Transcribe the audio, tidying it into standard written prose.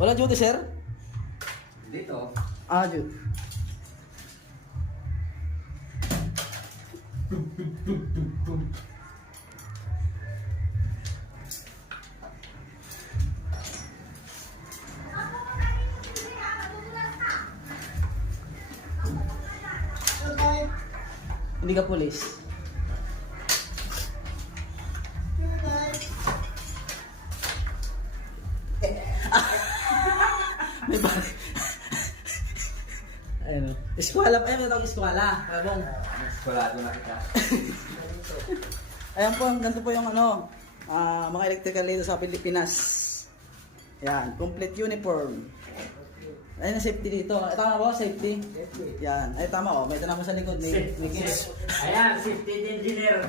Wala duty, sir? Dito. Ah, duty. Hindi ka pulis. May bari. Ayun o. Eskwala pa yun. Ito ang eskwala. Kabong. Eskwalado na kita. Ayan po, ganito po yung ano, mga electrical dito sa Pilipinas. Yan, complete uniform. Ayun ang safety dito. Tama ba? Safety? Yan. Ay tama oh. May tanong mo sa likod. May kids. Ayan, safety engineer.